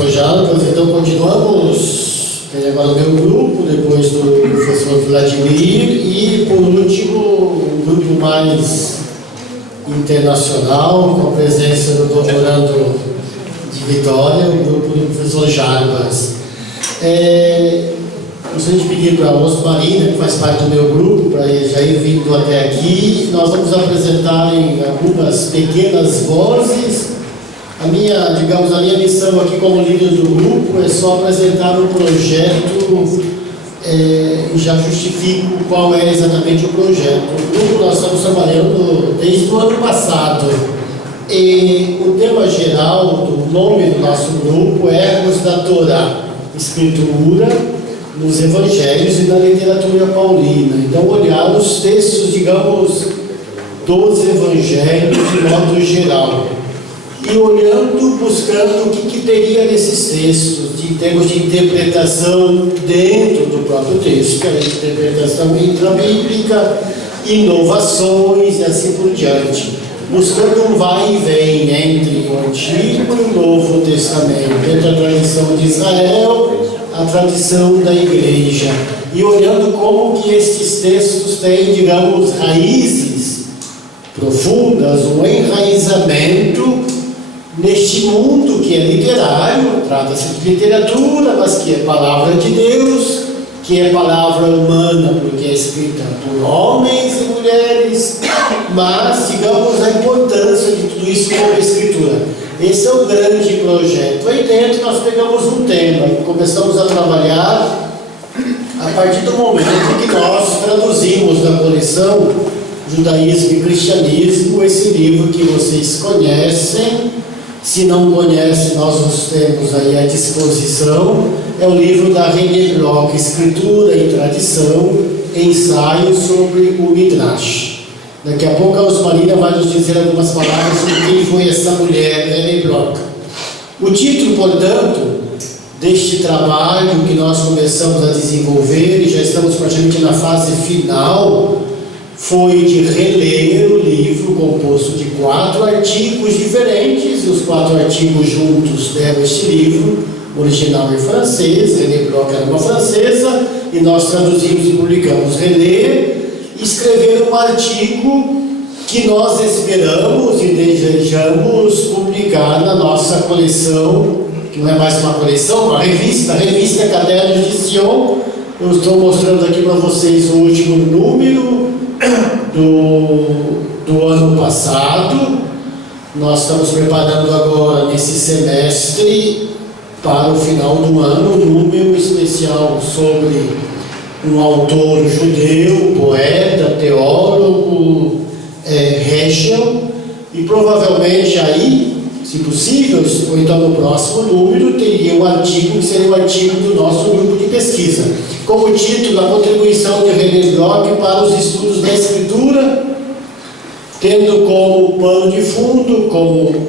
professor Jarbas. Então, continuamos. Tem agora o meu grupo, depois do professor Vladimir e, por último, um grupo mais internacional, com a presença do doutorando de Vitória, o grupo do professor Jarbas. Gostaria de pedir para a Osmarina, que faz parte do meu grupo, para já ir vindo até aqui. Nós vamos apresentar em algumas pequenas vozes. A minha missão aqui como líder do grupo é só apresentar o projeto e já justifico qual é exatamente o projeto. O grupo nós estamos trabalhando desde o ano passado e o tema geral do nome do nosso grupo é Ecos da Torá, Escritura nos Evangelhos e na literatura paulina. Então, olhar os textos, digamos, dos Evangelhos de modo geral. E olhando, buscando o que teria nesses textos, em termos de interpretação dentro do próprio texto, que é a interpretação intrabíblica, inovações e assim por diante. Buscando um vai e vem entre o Antigo e o Novo Testamento, entre a tradição de Israel, a tradição da Igreja, e olhando como que estes textos têm, digamos, raízes profundas, um enraizamento neste mundo que é literário, trata-se de literatura, mas que é palavra de Deus, que é palavra humana, porque é escrita por homens e mulheres, mas, digamos, a importância de tudo isso como escritura. Esse é o grande projeto. Aí dentro nós pegamos um tema e começamos a trabalhar a partir do momento que nós traduzimos na coleção Judaísmo e Cristianismo esse livro que vocês conhecem. Se não conhecem, nós os temos aí à disposição. É o livro da René Bloch, Escritura e Tradição, ensaio sobre o Midrash. Daqui a pouco a Osmarina vai nos dizer algumas palavras sobre quem foi essa mulher, René Bloch. O título, portanto, deste trabalho que nós começamos a desenvolver, e já estamos praticamente na fase final, foi de reler o livro composto de 4 artigos diferentes. Os 4 artigos juntos deram este livro, original em francês. René Bloch era uma francesa, e nós traduzimos e publicamos. Reler, escrever um artigo que nós esperamos e desejamos publicar na nossa coleção, que não é mais uma coleção, uma revista Cadernos de Sion. Eu estou mostrando aqui para vocês o último número do ano passado. Nós estamos preparando agora, nesse semestre, para o final do ano, um número especial sobre um autor judeu, poeta, teólogo, Heschel, e provavelmente aí, se possível, ou então no próximo número, teria um artigo que seria o artigo do nosso grupo de pesquisa, como título, a contribuição de René Bloch para os estudos da Escritura, tendo como pano de fundo, como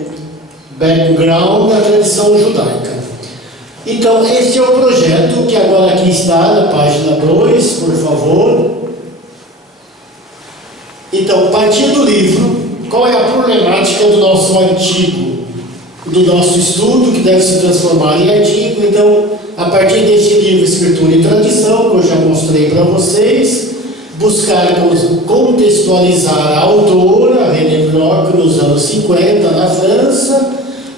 background, a tradição judaica. Então, este é o projeto que agora aqui está na página 2, por favor. Então, partindo do livro, qual é a problemática do nosso artigo, do nosso estudo, que deve se transformar em artigo? Então, a partir deste livro Escritura e Tradição, que eu já mostrei para vocês, buscar contextualizar a autora, René Bloch, nos anos 50, na França,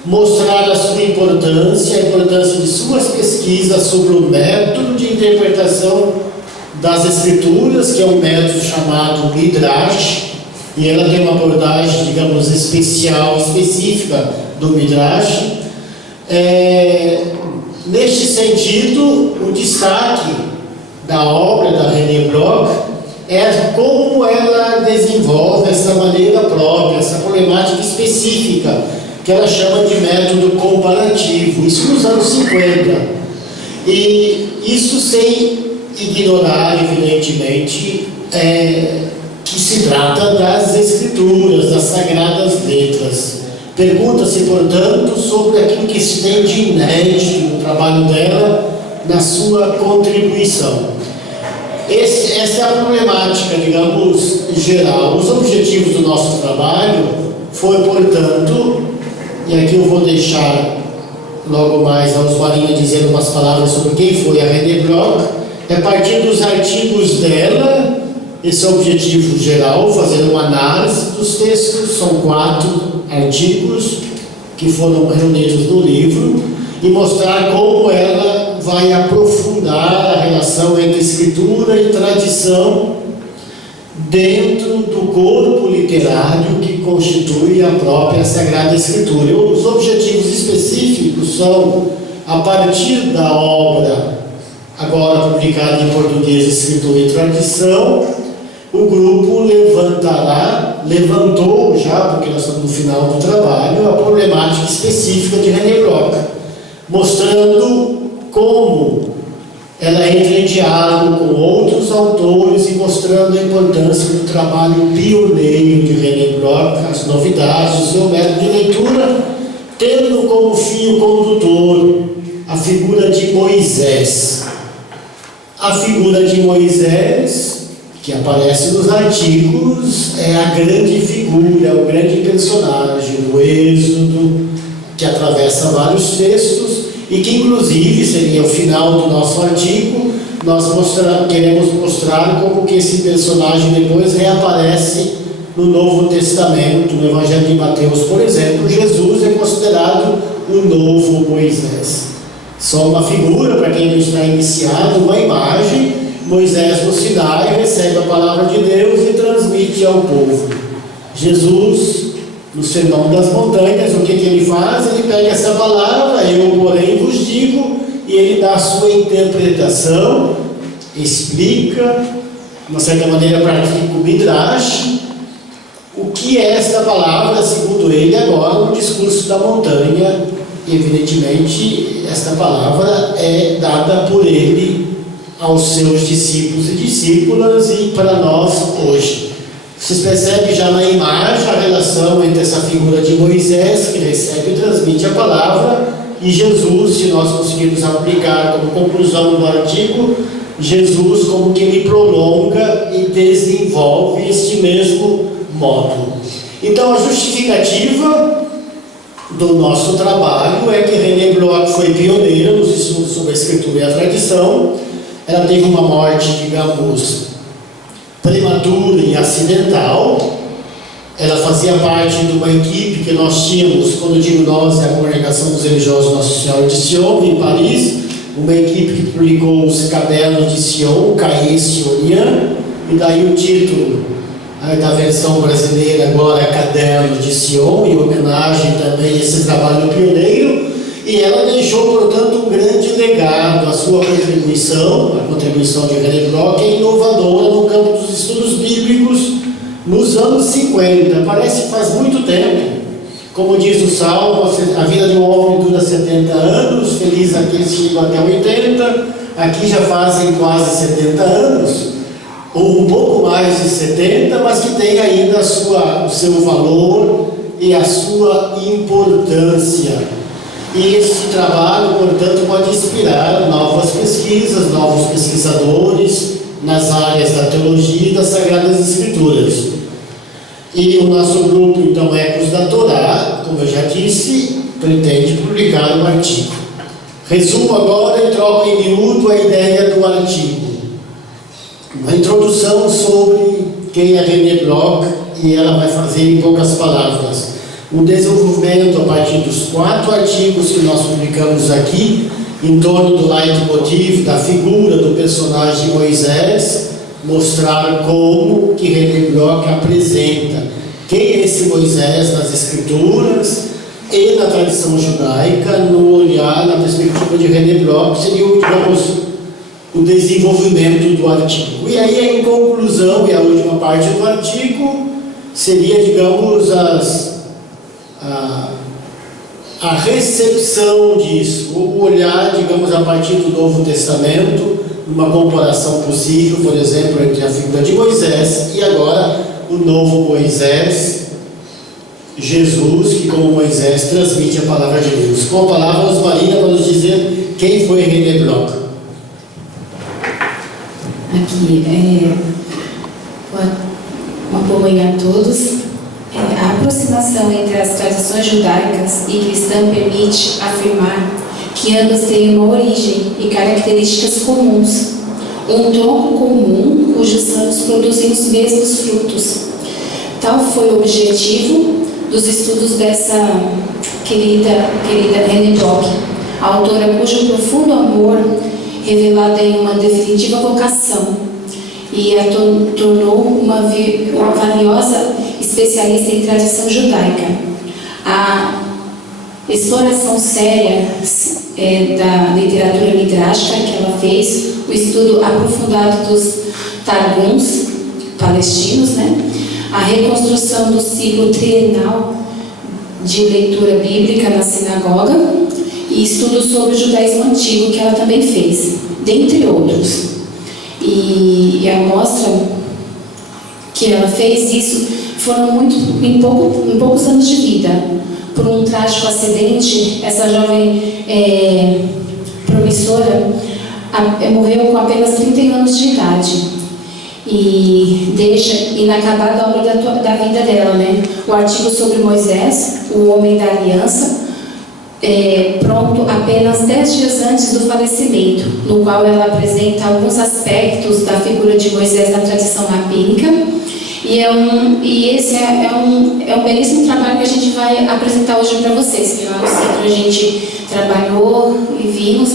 mostrar a sua importância, a importância de suas pesquisas sobre o método de interpretação das Escrituras, que é um método chamado Midrash, e ela tem uma abordagem, digamos, específica do Midrash. Neste sentido, o destaque da obra da René Bloch é como ela desenvolve essa maneira própria, essa problemática específica, que ela chama de método comparativo, isso nos anos 50. E isso sem ignorar, evidentemente, que se trata das Escrituras, das Sagradas Letras. Pergunta-se, portanto, sobre aquilo que se tem de inédito no trabalho dela, na sua contribuição. Essa é a problemática, digamos, geral. Os objetivos do nosso trabalho foi, portanto, e aqui eu vou deixar logo mais a Osmarina dizendo umas palavras sobre quem foi a René Bloch. É a partir dos artigos dela, esse é o objetivo geral, fazer uma análise dos textos. São 4 artigos que foram reunidos no livro, e mostrar como ela vai aprofundar a relação entre escritura e tradição dentro do corpo literário que constitui a própria Sagrada Escritura. Os objetivos específicos são, a partir da obra agora publicada em português, Escritura e Tradição, o grupo levantou já, porque nós estamos no final do trabalho, a problemática específica de René Bloch, mostrando como ela entra em diálogo com outros autores e mostrando a importância do trabalho pioneiro de René Bloch, as novidades, o seu método de leitura, tendo como fio condutor a figura de Moisés. A figura de Moisés, que aparece nos artigos, é a grande figura, é o grande personagem do Êxodo, que atravessa vários textos, e que inclusive seria o final do nosso artigo. Nós queremos mostrar como que esse personagem depois reaparece no Novo Testamento, no Evangelho de Mateus, por exemplo. Jesus é considerado o novo Moisés. Só uma figura, para quem não está iniciado, uma imagem. Moisés no Sinai recebe a palavra de Deus e transmite ao povo. Jesus, no Sermão das Montanhas, o que ele faz? Ele pega essa palavra, eu porém vos digo, e ele dá a sua interpretação, explica, de uma certa maneira pratica o Midrash, o que é esta palavra, segundo ele, agora no discurso da montanha. Evidentemente, esta palavra é dada por ele aos seus discípulos e discípulas e para nós hoje. Vocês percebem já na imagem a relação entre essa figura de Moisés, que recebe e transmite a palavra, e Jesus, se nós conseguirmos aplicar como conclusão do artigo, Jesus como que ele prolonga e desenvolve este mesmo modo. Então a justificativa do nosso trabalho é que René Bloch foi pioneira nos estudos sobre a Escritura e a tradição. Ela teve uma morte, digamos, prematura e acidental. Ela fazia parte de uma equipe que nós tínhamos, quando digo nós, é a Congregação dos Religiosos Nossa Senhora de Sion, em Paris, uma equipe que publicou os Cadernos de Sion, Cahiers Sioniens, e daí o título da versão brasileira agora é Cadernos de Sion, em homenagem também a esse trabalho pioneiro. E ela deixou, portanto, um grande legado. A sua contribuição, a contribuição de René Bloch, é inovadora no campo dos estudos bíblicos nos anos 50. Parece que faz muito tempo. Como diz o Salmo, a vida de um homem dura 70 anos, feliz aqueles que chegam até 80. Aqui já fazem quase 70 anos, ou um pouco mais de 70, mas que tem ainda o seu valor e a sua importância. E esse trabalho, portanto, pode inspirar novas pesquisas, novos pesquisadores nas áreas da teologia e das Sagradas Escrituras. E o nosso grupo, então, Ecos da Torá, como eu já disse, pretende publicar um artigo. Resumo agora e troco em miúdo a ideia do artigo. Uma introdução sobre quem é René Bloch, e ela vai fazer em poucas palavras um desenvolvimento a partir dos 4 artigos que nós publicamos aqui, em torno do leitmotiv, da figura do personagem Moisés, mostrar como que René Bloch apresenta quem é esse Moisés nas Escrituras e na tradição judaica, no olhar, na perspectiva de René Bloch, seria, digamos, o desenvolvimento do artigo. E aí, em conclusão, e a última parte do artigo, seria, digamos, a recepção disso, o olhar, digamos, a partir do Novo Testamento, uma comparação possível, por exemplo, entre a figura de Moisés e agora o novo Moisés, Jesus, que como Moisés transmite a palavra de Deus. Com a palavra, Osmarina vai nos dizer quem foi René Bloch. Aqui, uma boa manhã a todos. A aproximação entre as tradições judaicas e cristã permite afirmar que ambas têm uma origem e características comuns. Um tronco comum cujos ramos produzem os mesmos frutos. Tal foi o objetivo dos estudos dessa querida Annie Bloch, a autora cujo profundo amor, revelado em uma definitiva vocação, e a tornou uma valiosa especialista em tradição judaica. A exploração séria da literatura midráshicas que ela fez, o estudo aprofundado dos targums palestinos, a reconstrução do ciclo trienal de leitura bíblica na sinagoga e estudos sobre o judaísmo antigo que ela também fez, dentre outros. E a mostra que ela fez isso foram em poucos anos de vida. Por um trágico acidente, essa jovem promissora morreu com apenas 31 anos de idade. E deixa inacabada a obra da vida dela, o artigo sobre Moisés, o homem da aliança, pronto apenas 10 dias antes do falecimento, no qual ela apresenta alguns aspectos da figura de Moisés na tradição rabínica. E esse é um belíssimo trabalho que a gente vai apresentar hoje para vocês, que lá no centro a gente trabalhou e vimos,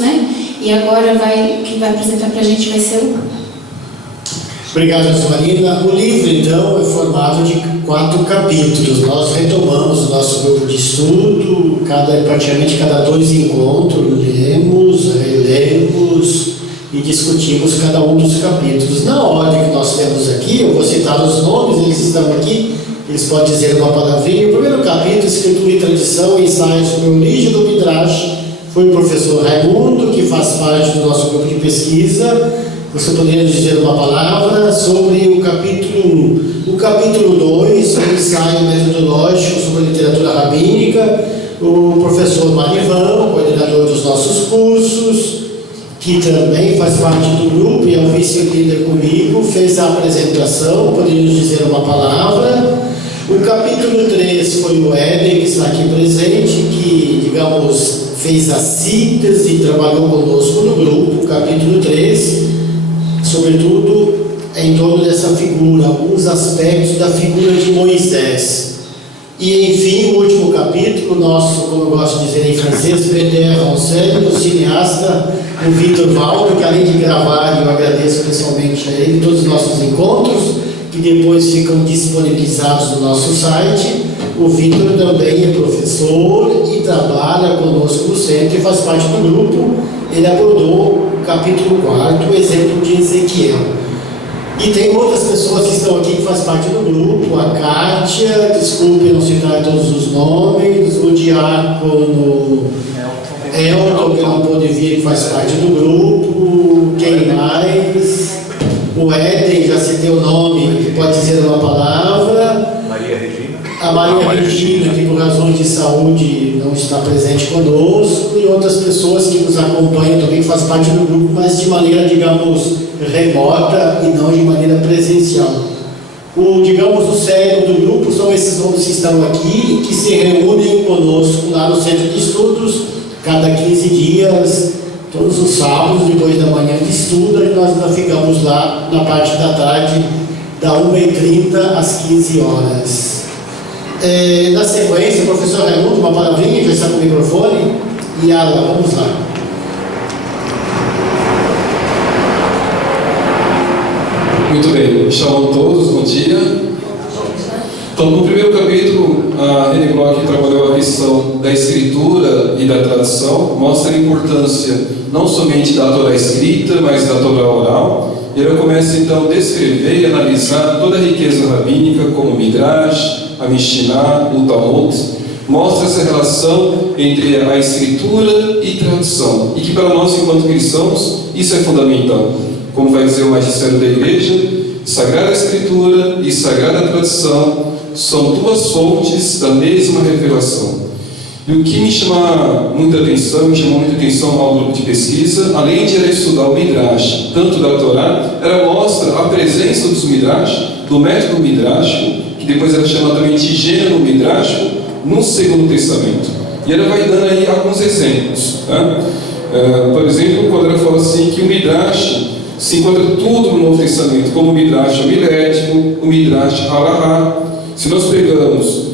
e agora quem vai apresentar para a gente vai ser o... Obrigado, Marina. O livro, então, é formado de 4 capítulos. Nós retomamos o nosso grupo de estudo, praticamente cada 2 encontros, lemos, relemos e discutimos cada um dos capítulos. Na ordem que nós temos aqui, eu vou citar os nomes, eles estão aqui, eles podem dizer uma palavrinha. O primeiro capítulo, Escritura e Tradição, ensaio sobre a origem do Midrash, foi o professor Raimundo, que faz parte do nosso grupo de pesquisa. Você poderia dizer uma palavra sobre o capítulo 1. O capítulo 2, o ensaio metodológico sobre a literatura rabínica, o professor Marivan, coordenador dos nossos cursos, que também faz parte do grupo e é o vice-líder comigo, fez a apresentação, poderíamos dizer uma palavra. O capítulo 3 foi o Éden, que está aqui presente, que, digamos, fez a síntese e trabalhou conosco no grupo. O capítulo 3, sobretudo, em torno dessa figura, alguns aspectos da figura de Moisés. E, enfim, o último capítulo, nosso, como eu gosto de dizer em francês, Peter Rancel, o cineasta, o Vitor Valdo, que além de gravar, eu agradeço pessoalmente a ele, todos os nossos encontros, que depois ficam disponibilizados no nosso site. O Vitor também é professor e trabalha conosco no centro e faz parte do grupo. Ele abordou o capítulo 4, o exemplo de Ezequiel. E tem outras pessoas que estão aqui que fazem parte do grupo, a Kátia, desculpe não citar todos os nomes, o Diácono Elton, que não pôde vir, que faz parte do grupo, quem mais? O Éden, já citei o nome, que pode dizer uma palavra. Maria Regina. A Maria Regina, que por razões de saúde não está presente conosco, e outras pessoas que nos acompanham também, que fazem parte do grupo, mas de maneira, digamos, remota e não de maneira presencial. O cérebro do grupo são esses nomes que estão aqui, que se reúnem conosco lá no Centro de Estudos, cada 15 dias, todos os sábados, depois da manhã de estudo, e nós ainda ficamos lá na parte da tarde, da 1h30 às 15 horas. Na sequência, o professor Raimundo, uma palavrinha, já está com o microfone, e ela, vamos lá. Muito bem, chamam todos, bom dia. Então, no primeiro capítulo, a Annie Bloch trabalhou a questão da escritura e da tradução, mostra a importância não somente da Torá escrita, mas da Torá oral. E ela começa então a descrever e analisar toda a riqueza rabínica, como o Midrash, a Mishnah, o Talmud. Mostra essa relação entre a escritura e tradução, e que para nós, enquanto cristãos, isso é fundamental. Como vai dizer o magistério da igreja, Sagrada Escritura e Sagrada Tradição são duas fontes da mesma revelação. E o que me chamou muita atenção ao grupo de pesquisa, além de estudar o Midrash, tanto da Torá, ela mostra a presença dos Midrash, do método Midrash, que depois ela chama também de gênero Midrash, no Segundo Testamento. E ele vai dando aí alguns exemplos. Tá? Por exemplo, quando ele fala assim que o Midrash se encontra tudo no Novo Testamento, como o Midrash Homilético, o Midrash Halahá. Se nós pegamos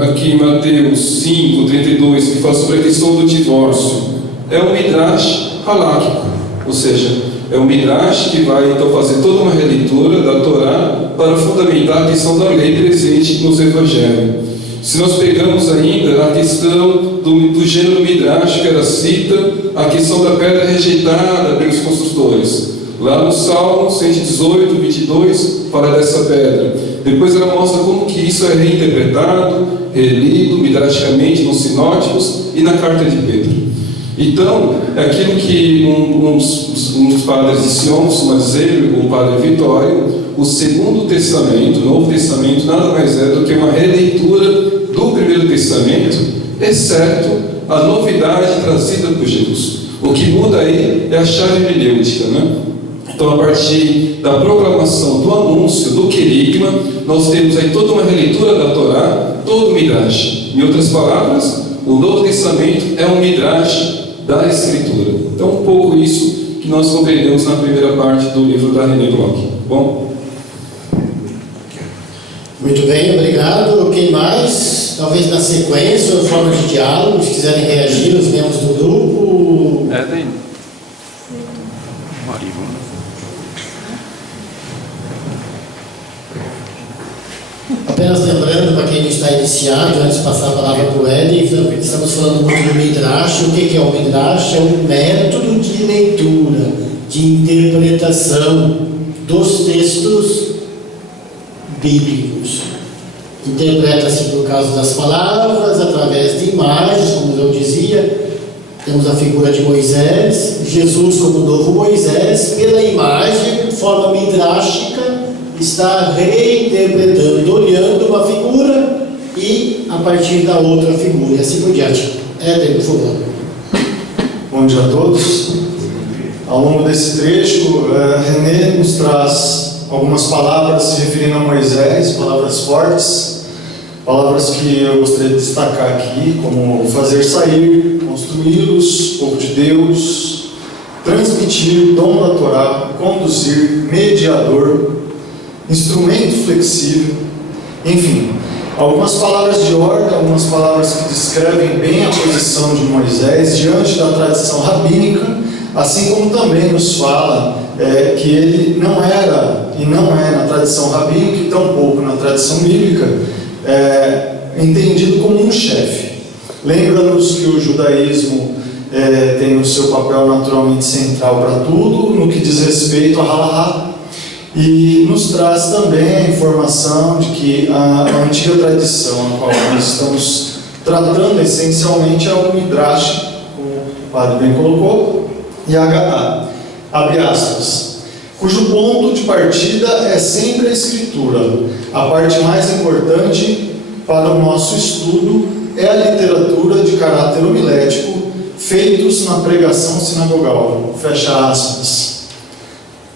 aqui em Mateus 5, 32, que fala sobre a questão do divórcio, é um Midrash haláquico, ou seja, é um Midrash que vai então fazer toda uma releitura da Torá para fundamentar a questão da lei presente nos Evangelhos. Se nós pegamos ainda a questão do gênero Midrash, que ela cita a questão da pedra rejeitada pelos construtores. Lá no Salmo 118, 22, fala dessa pedra. Depois ela mostra como que isso é reinterpretado, relido, midrashicamente, nos sinóticos e na carta de Pedro. Então, é aquilo que um dos padres de Sion costuma dizer, o padre Vitório, o Segundo Testamento, o Novo Testamento, nada mais é do que uma releitura do Primeiro Testamento, exceto a novidade trazida por Jesus. O que muda aí é a chave hermenêutica, né? Então, a partir da proclamação, do anúncio, do querigma, nós temos aí toda uma releitura da Torá, todo o Midrash. Em outras palavras, o Novo Testamento é um Midrash da Escritura. Então, um pouco isso que nós compreendemos na primeira parte do livro da René Bloch. Bom? Muito bem, obrigado. Quem mais? Talvez na sequência, ou forma de diálogo, se quiserem reagir, os membros do grupo. Apenas lembrando, para quem não está iniciado, antes de passar a palavra para o Eden, estamos falando muito do Midrash. O que é o Midrash? É um método de leitura, de interpretação dos textos bíblicos. Interpreta-se por causa das palavras, através de imagens, como eu dizia. Temos a figura de Moisés, Jesus como novo Moisés, pela imagem, de forma midrástica, está reinterpretando, olhando uma figura e a partir da outra figura, e assim por diante. Éder, por favor. Bom dia a todos. Ao longo desse trecho, René nos traz algumas palavras se referindo a Moisés, palavras fortes, palavras que eu gostaria de destacar aqui, como fazer sair, construí-los, povo de Deus, transmitir, dom da Torá, conduzir, mediador, instrumento flexível, enfim, algumas palavras de ordem, algumas palavras que descrevem bem a posição de Moisés diante da tradição rabínica, assim como também nos fala que ele não era e não é na tradição rabínica e tampouco na tradição bíblica entendido como um chefe. Lembra-nos que o judaísmo tem o seu papel naturalmente central para tudo no que diz respeito a halahá, e nos traz também a informação de que a antiga tradição a qual nós estamos tratando essencialmente é o Midrash, como o padre bem colocou, e a Haggadah, abre aspas, cujo ponto de partida é sempre a Escritura. A parte mais importante para o nosso estudo é a literatura de caráter homilético, feitos na pregação sinagogal, fecha aspas.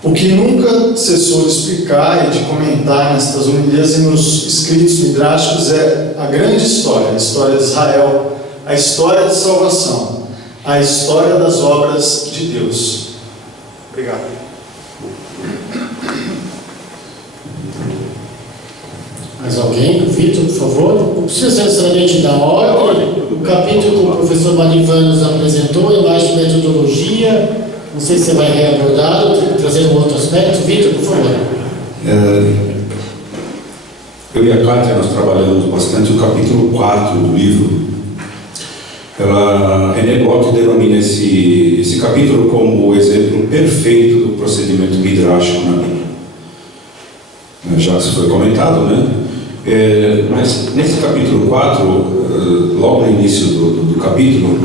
O que nunca cessou de explicar e de comentar nestas homilias e nos escritos midráshicos é a grande história, a história de Israel, a história de salvação, a história das obras de Deus. Obrigado. Mais alguém? Vitor, por favor. Não precisa necessariamente da ordem. O capítulo que o professor Marivan nos apresentou é mais de metodologia. Não sei se você vai reabordar, trazer um outro aspecto. Vitor, por favor. Eu e a Kátia, nós trabalhamos bastante o capítulo 4 do livro. René Bloch denomina esse capítulo como o exemplo perfeito do procedimento midrástico na Bíblia. Já se foi comentado, né? Mas nesse capítulo 4, logo no início do capítulo,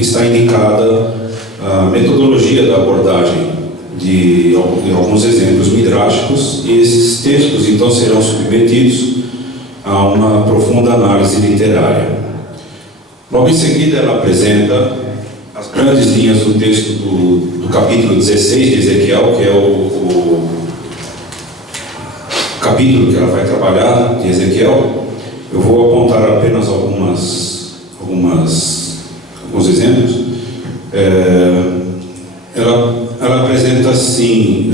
está indicada a metodologia da abordagem de alguns exemplos midráshicos, e esses textos então serão submetidos a uma profunda análise literária. Logo em seguida ela apresenta as grandes linhas do texto do capítulo 16 de Ezequiel, que é o capítulo que ela vai trabalhar de Ezequiel. Eu vou apontar apenas algumas alguns exemplos. Ela apresenta assim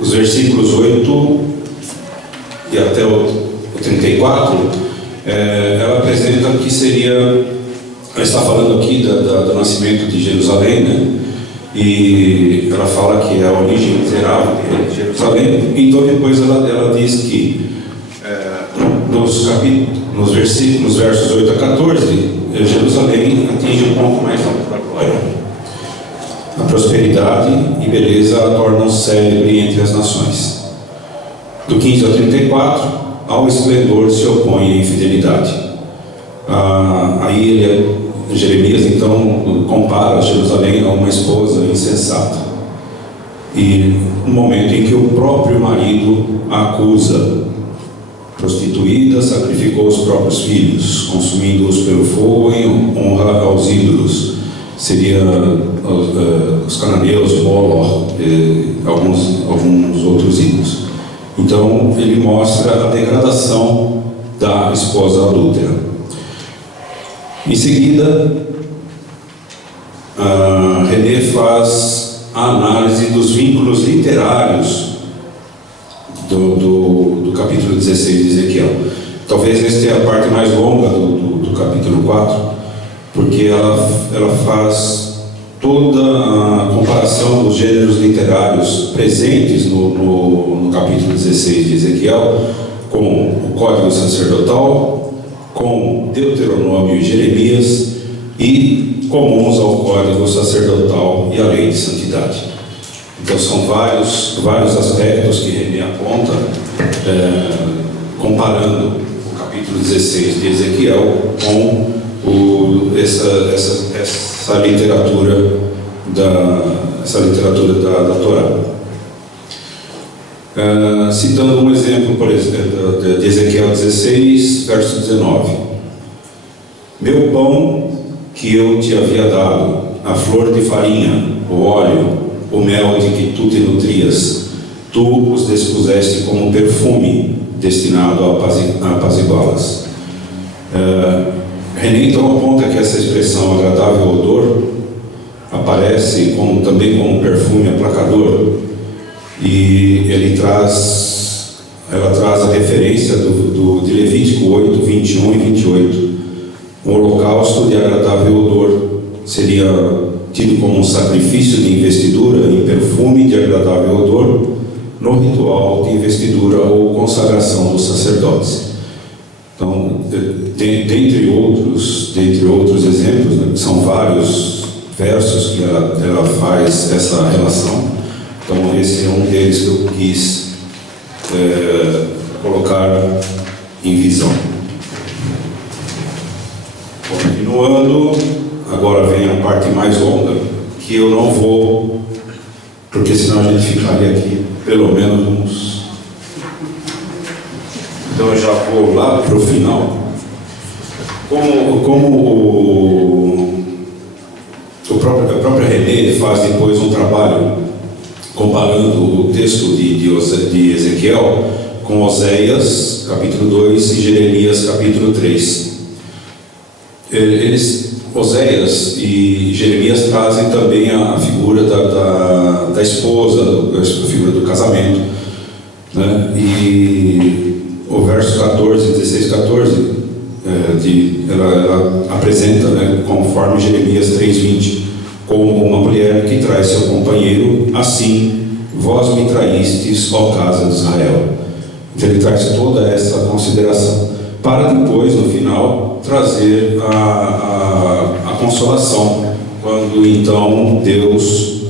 os versículos 8 e até o 34. Ela apresenta que seria, ela está falando aqui do nascimento de Jerusalém, né? E ela fala que é a origem miserável de Jerusalém. Então depois ela diz que nos versos 8 a 14, Jerusalém atinge o ponto mais alto da glória. A prosperidade e beleza a tornam célebre entre as nações. Do 15 ao 34, ao esplendor se opõe a infidelidade. Aí Jeremias então compara Jerusalém a uma esposa insensata. E no momento em que o próprio marido a acusa, prostituída, sacrificou os próprios filhos, consumindo-os pelo fogo em honra aos ídolos. Seria os cananeus, Moloch, alguns outros ídolos. Então ele mostra a degradação da esposa adúltera. Em seguida, René faz a análise dos vínculos literários do capítulo 16 de Ezequiel. Talvez esta é a parte mais longa do capítulo 4, porque ela faz toda a comparação dos gêneros literários presentes no capítulo 16 de Ezequiel com o Código Sacerdotal, com Deuteronômio e Jeremias, e comuns ao Código Sacerdotal e à Lei de Santidade. Então são vários aspectos que René aponta, comparando o capítulo 16 de Ezequiel com essa literatura da Torá. Citando um exemplo, por exemplo, de Ezequiel 16, verso 19: Meu pão que eu te havia dado, a flor de farinha, o óleo, o mel de que tu te nutrias, tu os despuseste como perfume destinado a apaziguá-las. René então aponta que essa expressão agradável odor aparece também como perfume aplacador, e ela traz a referência de Levítico 8, 21 e 28. O holocausto de agradável odor seria tido como um sacrifício de investidura em perfume de agradável odor no ritual de investidura ou consagração dos sacerdotes. Então, dentre outros exemplos, né, são vários versos que ela faz essa relação. Então esse é um deles que eu quis colocar em visão. Continuando, agora vem a parte mais longa, que eu não vou, porque senão a gente ficaria aqui pelo menos uns... Então eu já vou lá para o final. Como a própria René faz depois um trabalho comparando o texto de Ezequiel com Oséias, capítulo 2, e Jeremias, capítulo 3. Oséias e Jeremias trazem também a figura da esposa, a figura do casamento, né? E o verso 16, 14, ela apresenta, né, conforme Jeremias 3:20, como uma mulher que traz seu companheiro, assim vós me traístes, ó casa de Israel. Então ele traz toda essa consideração, para depois, no final, trazer a consolação, quando então Deus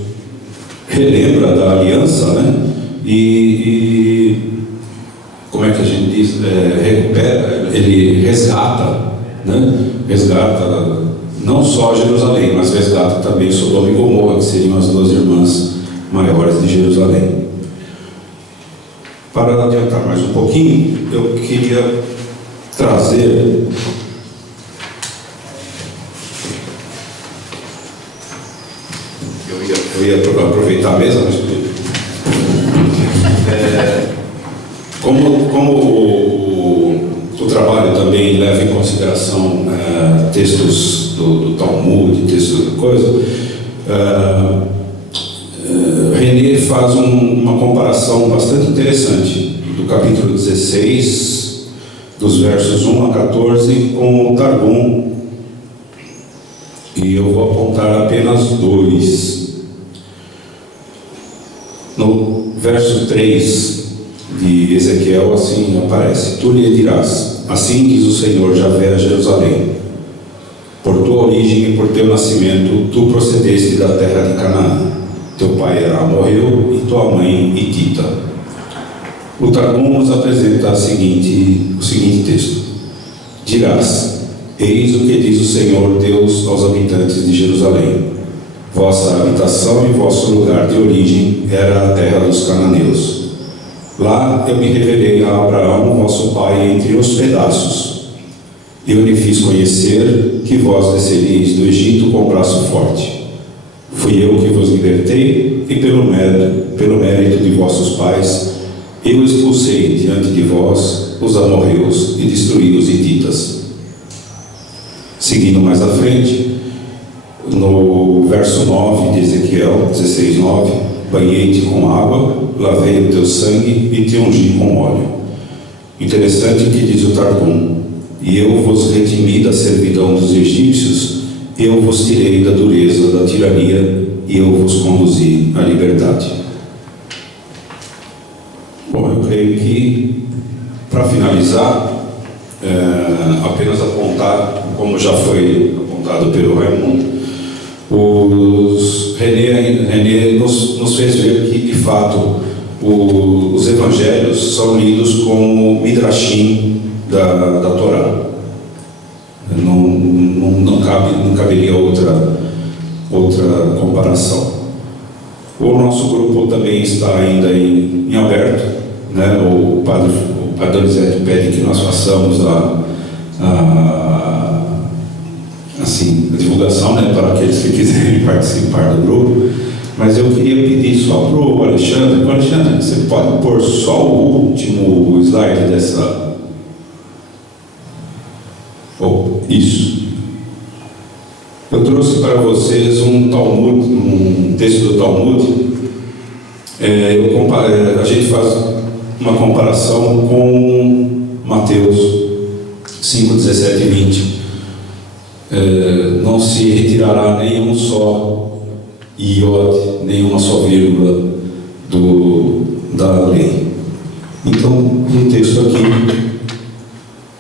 relembra da aliança, né? E como é que a gente diz? Recupera, ele resgata, né? Resgata não só Jerusalém, mas resgata também Sodoma e Gomorra, que seriam as duas irmãs maiores de Jerusalém. Para adiantar mais um pouquinho, eu queria trazer eu ia aproveitar a mesa, mas como o trabalho também leva em consideração textos do Talmud, textos de coisa, René faz uma comparação bastante interessante do capítulo 16, dos versos 1 a 14, com o Targum. E eu vou apontar apenas 2. No verso 3 de Ezequiel, assim aparece: Tu lhe dirás, assim diz o Senhor Javé a Jerusalém: Por tua origem e por teu nascimento, tu procedeste da terra de Canaã. Teu pai era amorreu e tua mãe hitita. O Targum nos apresenta o seguinte texto: Dirás, eis o que diz o Senhor Deus aos habitantes de Jerusalém: Vossa habitação e vosso lugar de origem era a terra dos cananeus. Lá eu me revelei a Abraão, vosso pai, entre os pedaços. Eu lhe fiz conhecer que vós desceríeis do Egito com braço forte. Fui eu que vos libertei, e pelo mérito de vossos pais, eu expulsei diante de vós os amorreus e destruí os hititas. Seguindo mais à frente, no verso 9 de Ezequiel 16:9, banhei-te com água, lavei o teu sangue e te ungi com óleo. Interessante o que diz o Targum: E eu vos redimi da servidão dos egípcios, eu vos tirei da dureza da tirania, e eu vos conduzi à liberdade. Bom, eu creio que, para finalizar, apenas apontar, como já foi apontado pelo Raimundo, René nos fez ver que, de fato, os evangelhos são lidos como midrashim da Torá. Não caberia outra comparação. O nosso grupo também está ainda em aberto, né? O Padre Donizete pede que nós façamos a divulgação, né, para aqueles que quiserem participar do grupo. Mas eu queria pedir só para o Alexandre: você pode pôr só o último slide dessa... Isso. Eu trouxe para vocês um texto do Talmud. A gente faz uma comparação com Mateus 5, 17 e 20. Não se retirará nenhum só iod, nenhuma só vírgula da lei. Então, um texto aqui: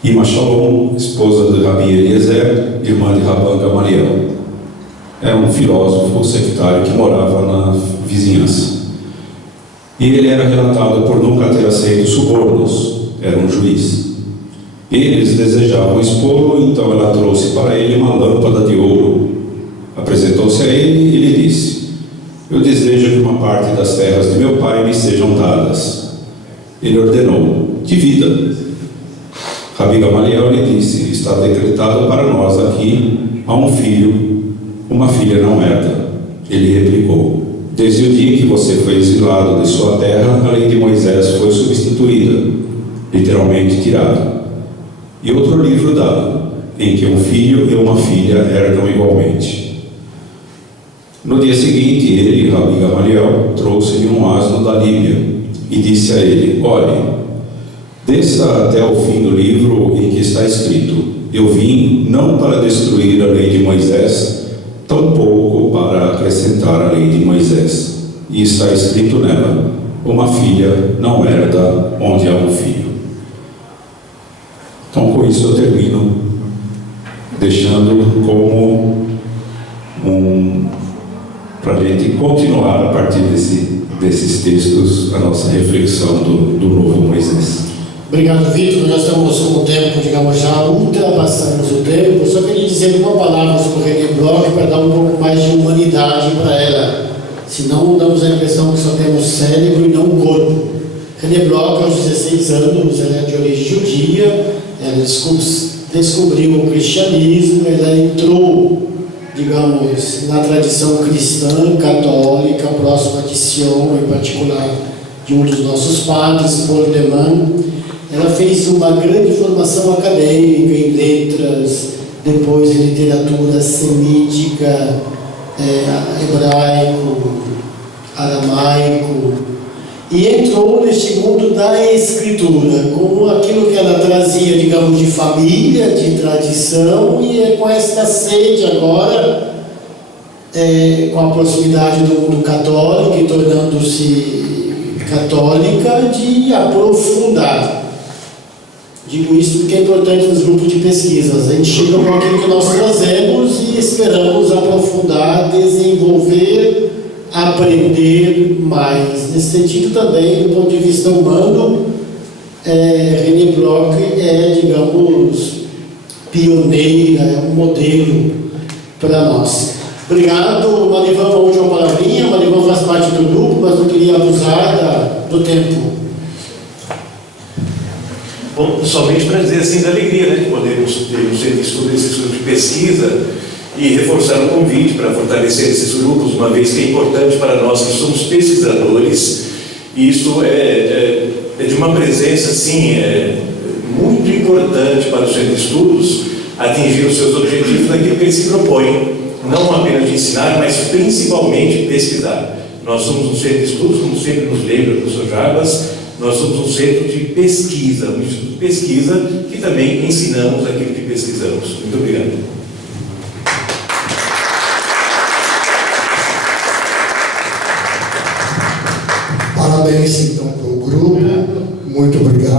Ima Shalom, esposa de Rabi Eliezer, irmã de Rabban Gamaliel. É um filósofo sectário que morava na vizinhança. E ele era relatado por nunca ter aceito subornos, era um juiz. Eles desejavam expô-lo, então ela trouxe para ele uma lâmpada de ouro. Apresentou-se a ele e lhe disse: Eu desejo que uma parte das terras de meu pai me sejam dadas. Ele ordenou: Divida. Rabi Gamaliel lhe disse: Está decretado para nós aqui há um filho, uma filha não herda. Ele replicou: Desde o dia que você foi exilado de sua terra, a lei de Moisés foi substituída, literalmente tirada, e outro livro dado, em que um filho e uma filha herdam igualmente. No dia seguinte, ele, Rabi Gamaliel, trouxe-lhe um asno da Líbia e disse a ele: Olhe, desça até o fim do livro em que está escrito: Eu vim não para destruir a lei de Moisés, tampouco para acrescentar a lei de Moisés. E está escrito nela: uma filha não herda onde há um filho. Então, com isso eu termino, deixando como para a gente continuar a partir desses textos a nossa reflexão do novo Moisés. Obrigado, Vitor. Nós estamos com o tempo, digamos, já ultrapassamos o tempo. Eu só queria dizer uma palavra sobre o René Bloch para dar um pouco mais de humanidade para ela. Senão damos a impressão que só temos cérebro e não corpo. René Bloch, aos 16 anos, ela é de origem judia, ela descobriu o cristianismo, ela entrou, digamos, na tradição cristã, católica, próxima de Sion, em particular de um dos nossos padres, Paul de Man. Ela fez uma grande formação acadêmica em letras, depois em literatura semítica, hebraico, aramaico, e entrou neste mundo da escritura, com aquilo que ela trazia, digamos, de família, de tradição, e é com esta sede agora, com a proximidade do mundo católico e tornando-se católica, de aprofundar. Digo isso porque é importante nos grupos de pesquisas. A gente chega com aquilo que nós trazemos e esperamos aprofundar, desenvolver, aprender mais. Nesse sentido também, do ponto de vista humano, René Bloch digamos, pioneira, é um modelo para nós. Obrigado. Marivan, uma última palavrinha. Marivan faz parte do grupo, mas não queria abusar do tempo. Bom, somente para dizer assim da alegria, né, de podermos ter um centro de estudo, esse estudo de pesquisa, e reforçar o convite para fortalecer esses grupos, uma vez que é importante para nós que somos pesquisadores, e isso é de uma presença assim, muito importante para o centro de estudos atingir os seus objetivos naquilo que ele se propõe, não apenas de ensinar, mas principalmente pesquisar. Nós somos um centro de estudos, como sempre nos lembra o professor Jarbas, nós somos um centro de pesquisa, um instituto de pesquisa que também ensinamos aquilo que pesquisamos. Muito obrigado. Parabéns